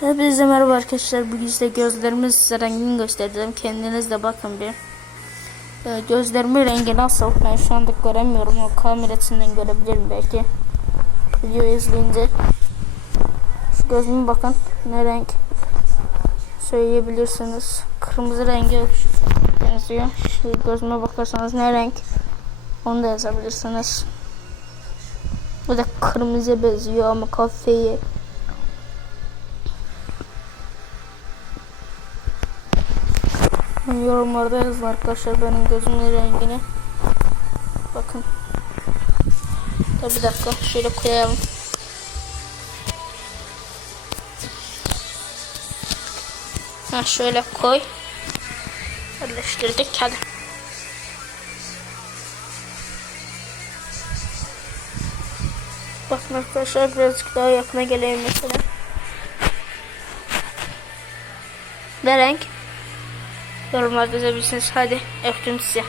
Hepinize merhaba arkadaşlar. Bugün size gözlerimin size rengini göstereceğim. Kendiniz de bakın bir. Ee, gözlerimin rengi nasıl? Ben şu anda göremiyorum. O kamerasından görebilirim belki. Videoyu izleyince. Şu gözüme bakın. Ne renk? Söyleyebilirsiniz. Kırmızı rengi benziyor. Şu gözüme bakarsanız ne renk? Onu da yazabilirsiniz. Bu da kırmızı benziyor ama kafeyi Yorumlarda yazın arkadaşlar benim gözümün rengini. Bakın. Dur bir dakika şöyle koyalım. Ha şöyle koy. Birleştirdik hadi. Bakın arkadaşlar birazcık daha yakına geleyim mesela. Ne renk? Yorumlarda yazabilirsiniz. Hadi öptüm size.